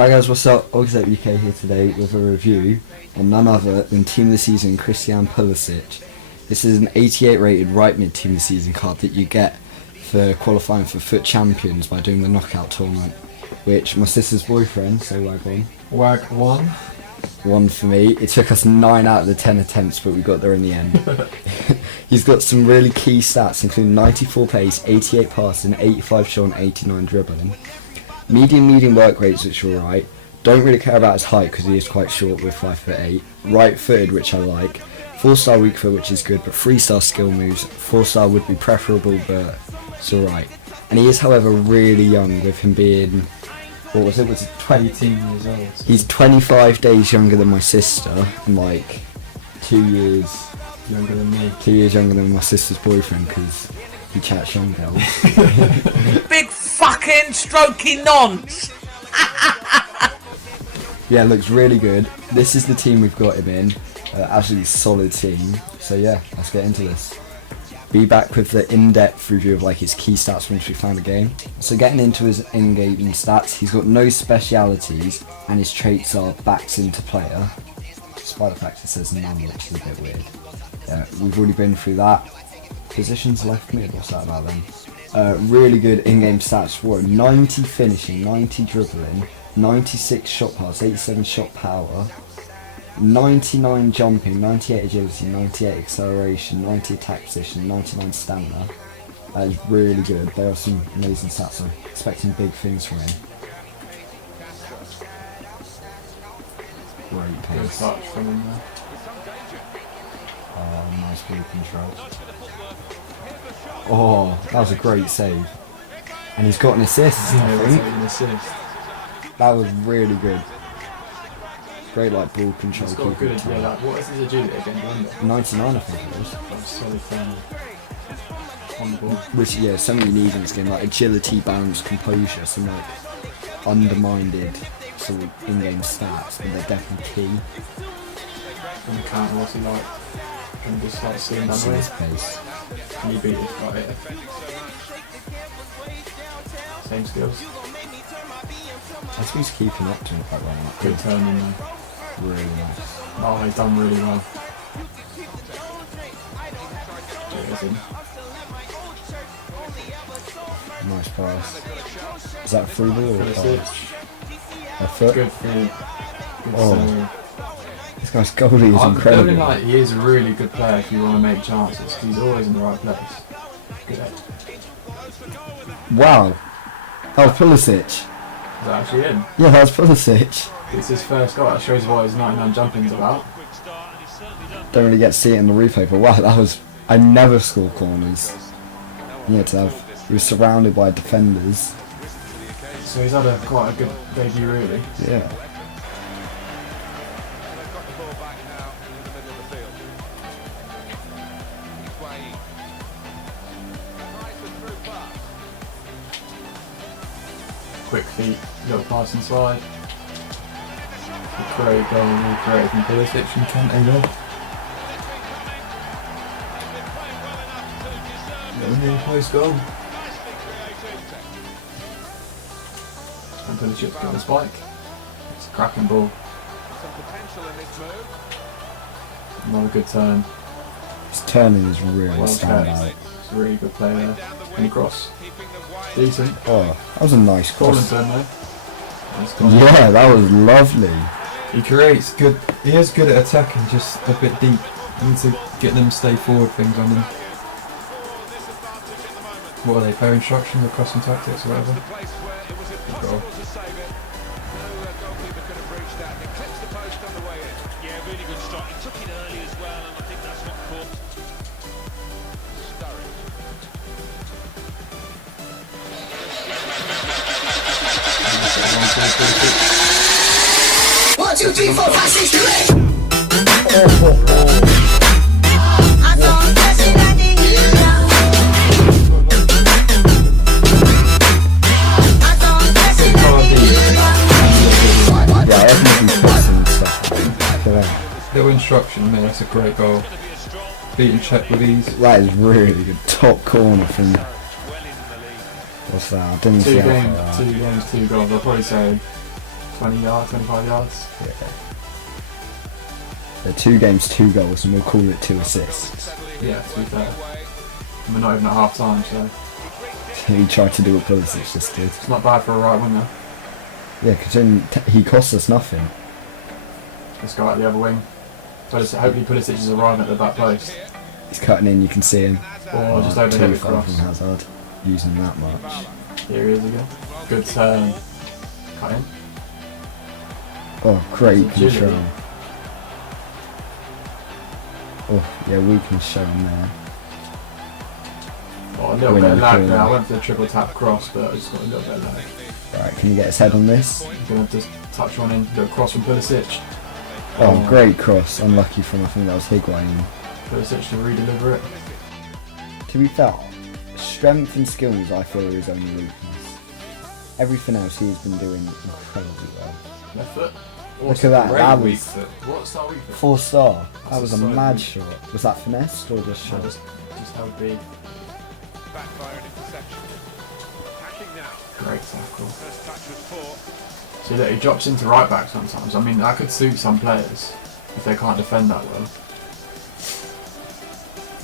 Right guys, what's up? Oxide UK here today with a review on none other than Team of the Season Christian Pulisic. This is an 88 rated right mid Team of the Season card that you get for qualifying for Foot Champions by doing the knockout tournament, which my sister's boyfriend, so wag on. Wag one. One for me. It took us 9 out of the 10 attempts, but we got there in the end. He's got some really key stats, including 94 pace, 88 passing, 85 shot and 89 dribbling. Medium work rates, which are alright. Don't really care about his height because he is quite short with 5'8". Right footed, which I like. 4-star weak foot, which is good, but 3-star skill moves. 4-star would be preferable, but it's alright. And he is, however, really young, with him being, what was it? Was it 18 years old. He's 25 days younger than my sister, and like 2 years Younger than me. 2 years younger than my sister's boyfriend because he chats young girls. Big fucking strokey nonce! Yeah, looks really good. This is the team we've got him in. Absolutely solid team. So yeah, let's get into this. Be back with the in-depth review of like his key stats once we found a game. So getting into his in-game stats, he's got no specialities and his traits are backs into player. Despite the fact it says none, which is a bit weird. We've already been through that. Positions left mid, what's that about then? Really good in-game stats for 90 finishing, 90 dribbling, 96 shot pass, 87 shot power, 99 jumping, 98 agility, 98 acceleration, 90 attack position, 99 stamina. That is really good. There are some amazing stats. I'm expecting big things from him. Great Good pace. touch from him there. Nice ball control. Oh, that was a great save. And he's got an assist, I think. An assist. That was really good. Great like ball control. He's got good agility. Like, what is his agility again? Do you remember? 99 I think it was. I'm so fan on the ball. Which yeah, something you need in this game, like agility, balance, composure, some like undermined sort of in-game stats, but they're definitely key. On the counter, what's he like? And just like seeing that See way. his pace. And you beat it right here. Same skills. I think he's keeping up to him quite well. Like, Good turning there. really nice. Oh, he's done really well. There it is him. Nice pass. Is that a free ball or a Pulisic. pass? A foot? Good feed. Good Oh. save. This guy's goalie is I'm incredible. feeling like he is a really good player if you want to make chances, because he's always in the right place. Good head. Wow. That was Pulisic. Is that actually in? Yeah, that was Pulisic. It's his first goal. That shows what his 99 jumping's about. Don't really get to see it in the replay, but wow, that was... I never score corners. He had to have... He was surrounded by defenders. So he's had quite a good debut, really. Yeah. Quick feet, little pass inside. A great goal recreated from Pulisic from Kent there. Little near post goal. And Pulisic's got a spike. It's a cracking ball. Another good turn. His turning is really Well standing kept. out. It's a really good play there. And the cross. Decent. Oh, that was a nice Fallen cross. turn though. Nice corner. Yeah, that was lovely. He creates good. He is good at attacking, just a bit deep. You need to get them stay forward things on them. What are they? Player instructions or crossing tactics or whatever. Good goal. One, two, three, four, five, six, seven, eight. Yeah, I reckon he's passing and stuff. Look at that. Little instruction, mate. That's a great goal. Beat and check with ease. That is really good. Top corner from... What's that? I didn't see Two how games, far. 2 games, 2 goals. I'll probably say 20 yards, 25 yards. Yeah. They're 2 games, 2 goals, and we'll call it 2 assists. Yeah, to be fair. And we're not even at half time, so He tried to do what Pulisic just did. it's not bad for a right winger. Yeah, because he cost us nothing. Let's go out the other wing. Hopefully Pulisic is arriving at the back post. He's cutting in, you can see him. Or just overhead too the far from cross. Hazard, using that much. Here he is again. Good turn. Cut in. Oh, great Agility. control. Oh, yeah, weakness shown there. Oh, a little When bit of you lag clear there. that. I went for the triple tap cross, but I just got a little bit of lag. Right, can you get his head on this? I'm going to just touch one in, do a cross from Pulisic. Oh, great cross. Unlucky from, I think that was Higuain. Pulisic to redeliver it. To be fair, strength and skills I feel are his only weakness. Everything else he has been doing incredibly well. Left foot. Look at that, Great that weak was foot. What's that weak foot? 4-star. That That's was a a solid mad weak. shot. Was that finessed or just I shot? just held B. Backfire and interception. Attacking now. Great tackle. First touch was poor. See, look, he drops into right back sometimes. I mean, that could suit some players if they can't defend that well.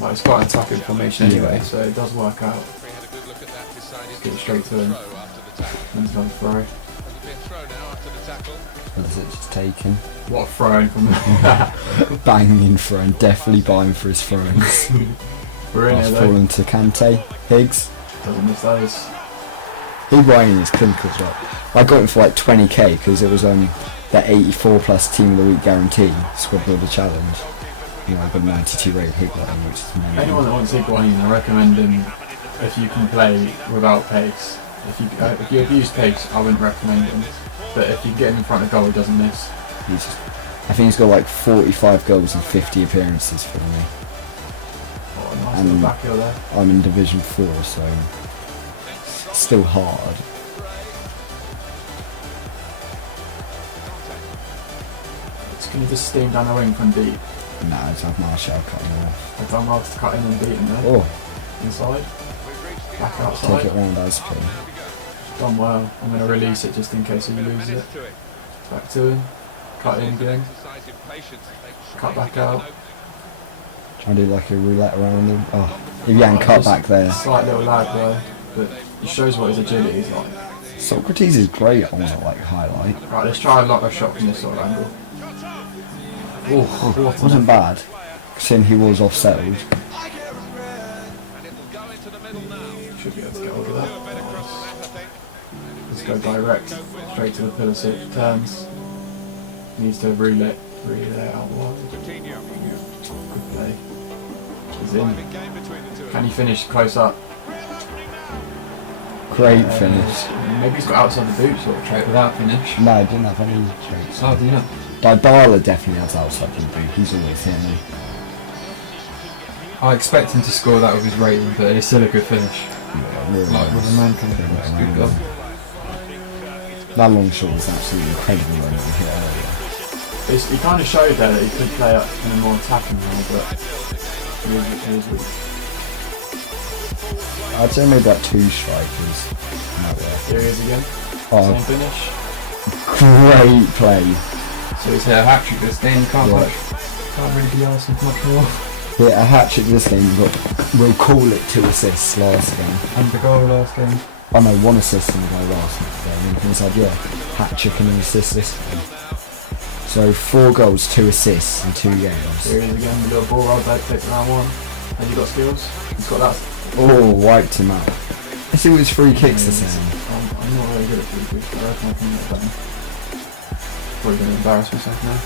Well, it's quite an attacking formation anyway, Yeah. so it does work out. We had a good look at that. Decided Get to straight to him. throw after the tackle. And he's on throw. There'll be a throw now after the tackle. What is it just taken? What a throw from the Banging throw, definitely buying for his throws. We're in That's here though. fallen to Kante. Higgs. Doesn't miss those. Higuain is clinical as well. I got him for like 20k because it was that 84 plus team of the week guarantee squad builder challenge. You know, I got 92 rate Higuain, which is amazing. Anyone that wants Higuain, I recommend him if you can play without pace. If you abuse pace, I wouldn't recommend him. But if you get him in front of goal, he doesn't miss. He's just, I think he's got like 45 goals and 50 appearances for me. Oh, a nice little back heel there. I'm in Division 4, so it's still hard. Can you just steam down the wing from deep? Nah, it's like Marshall cutting off. I've done well to cut in and beat him there. Oh, Inside. Back take outside. it round Aspi. Done well. I'm going to release it just in case he loses it. Back to him. Cut in again. Cut back out. Try and do like a roulette around him. Oh, if you hadn't cut Just back there. Slight little lag there, but it shows what his agility is like. Socrates is great on that like highlight. Right, let's try a lot of shot from this sort of angle. Oh, it wasn't bad. Considering he was offsettled. Should be able to get hold of that. Let's go direct, straight to the Pulisic. Turns. Needs to relay out wide. Good play. He's in. Can he finish close up? Great finish. Maybe he's got outside the boot sort of trait without finish. No, I didn't have any traits. Oh, do you know? Dybala definitely has outside the boot. He's always hitting. I expect him to score that with his rating, but it's still a good finish. Yeah, really Like with a nice. man can it's a good goal. That long shot was absolutely incredible when he hit earlier. He kind of showed there that he could play up in a more attacking role, but he is weak. I'd say maybe like 2 strikers. No way. Here he is again. Oh, Same finish. great play. So he's hit a hat trick this game. Can't Yeah. really be asking for much more. Yeah, a hat-trick this game, but we'll call it 2 assists last game. And the goal last game. Oh no, 1 assist in the goal last game. And things like, yeah, hat-trick and an assist this game. So 4 goals, 2 assists in 2 games. Here he is again. The little ball roll back, takes round 1. Has he got skills? He's got that. Oh, wiped him out. Let's see what his free kicks are saying. I'm not very good at free kicks, but I reckon I can get better. Probably going to embarrass myself now.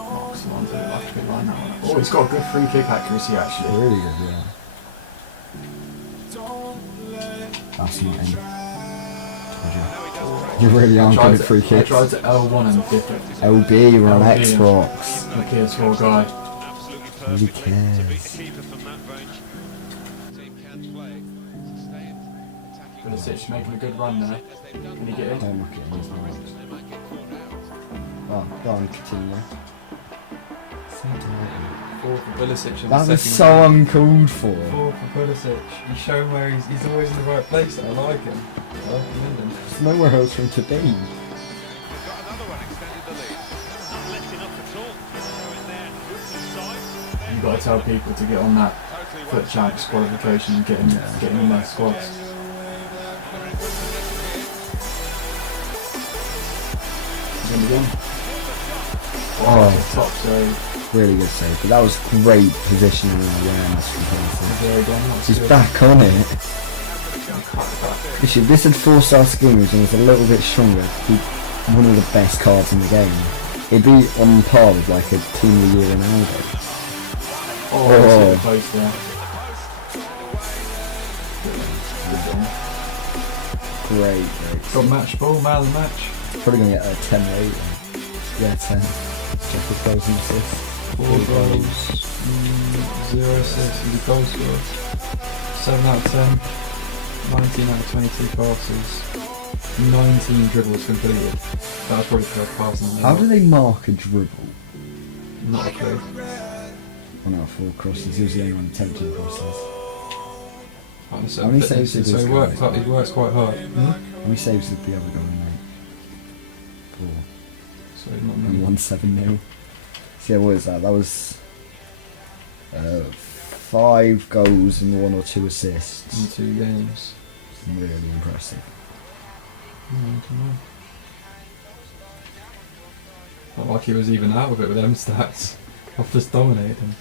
Oh, someone's a lucky good line that one. Oh, he's got good free kick accuracy actually. Really good, yeah. That's not in. Told you. You really aren't good at free I kicks. tried to L1 and dip it. LB, we're on LB. Xbox. The PS4 guy. Who cares? Pulisic making a good run there. Can he get in? Don't look at him. Oh, go on, continue. 4 for Pulisic in That the was second so game. uncalled for. 4 for Pulisic. He's shown where he's always in the right place. I like him. I like him in him. There's nowhere else for him to be. Got another one, extended the lead. Not lifting up at all. Showing their roots side. You've got to tell people to get on that Totally foot champs qualification and get in their squads. He's in again. Oh, it's a top save. Really good save. But that was great positioning and awareness from Pulisic. There again. That's He's good. back on it. Listen, if this had 4-star skimmers and was a little bit stronger, he'd be one of the best cards in the game. He'd be on par with like a Team of the Year Ronaldo. Oh, let's hit the post there. Great. Got match ball, man of the match. Probably going to get a 10 rating. Yeah, 10. Check his goals and assists. 4 goals, 0 assists, he's a goal scorer. 7 out of 10, 19 out of 22 passes, 19 dribbles completed. That was probably the first pass in the How do they mark a dribble? Not a clue. 1 out of 4 crosses. He was the only one attempting crosses. Honestly, How many saves did so this he guy works quite hard. How many saves did the other guy make? 4. So not And many. won 7-0. So yeah, what is that? That was 5 goals and 1 or 2 assists. In 2 games. Really impressive. Not like he was even out of it with them stats. I've just dominated him.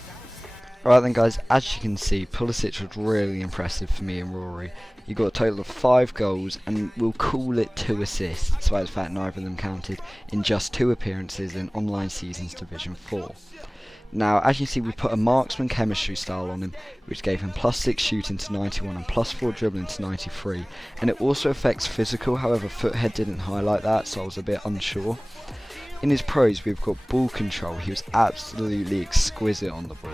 Alright then guys, as you can see, Pulisic was really impressive for me and Rory. He got a total of 5 goals and we'll call it 2 assists, despite the fact neither of them counted, in just 2 appearances in Online Seasons Division 4. Now, as you see, we put a marksman chemistry style on him, which gave him +6 shooting to 91 and +4 dribbling to 93, and it also affects physical, however Foothead didn't highlight that, so I was a bit unsure. In his pros, we've got ball control. He was absolutely exquisite on the ball.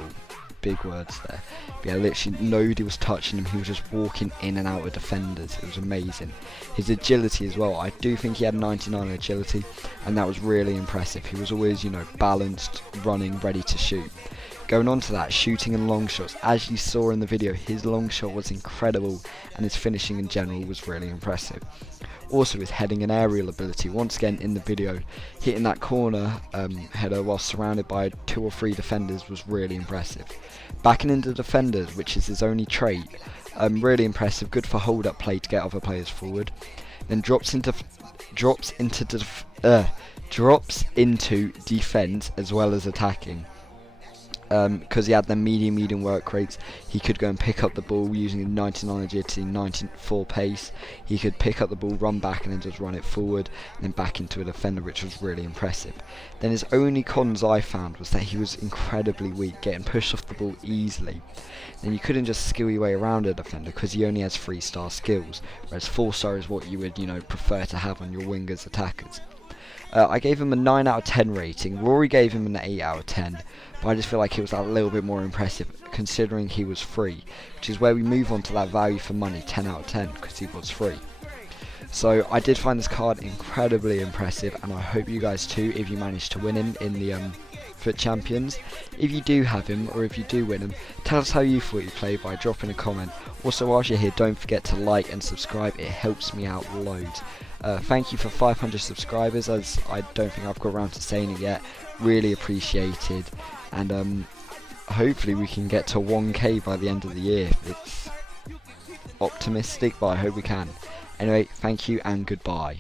Big words there. But yeah, literally nobody was touching him. He was just walking in and out of defenders. It was amazing. His agility as well. I do think he had 99 agility, and that was really impressive. He was always, balanced, running, ready to shoot. Going on to that, shooting and long shots. As you saw in the video, his long shot was incredible, and his finishing in general was really impressive. Also his heading and aerial ability, once again in the video, hitting that corner header while surrounded by 2 or 3 defenders was really impressive. Backing into defenders, which is his only trait, really impressive, good for hold up play to get other players forward. Then drops into defense as well as attacking. Because he had the medium work rates, he could go and pick up the ball using 99 agility, 94 pace. He could pick up the ball, run back, and then just run it forward, and then back into a defender, which was really impressive. Then his only cons I found was that he was incredibly weak, getting pushed off the ball easily. Then you couldn't just skill your way around a defender because he only has 3-star skills, whereas 4-star is what you would, prefer to have on your wingers attackers. I gave him a 9 out of 10 rating. Rory gave him an 8 out of 10, but I just feel like he was a little bit more impressive considering he was free, which is where we move on to that value for money, 10 out of 10, because he was free. So I did find this card incredibly impressive, and I hope you guys too, if you manage to win him in the Foot Champions. If you do have him, or if you do win him, tell us how you thought he played by dropping a comment. Also, whilst you're here, don't forget to like and subscribe, it helps me out loads. Thank you for 500 subscribers, as I don't think I've got around to saying it yet. Really appreciated, and hopefully we can get to 1k by the end of the year. It's optimistic, but I hope we can. Anyway, thank you and goodbye.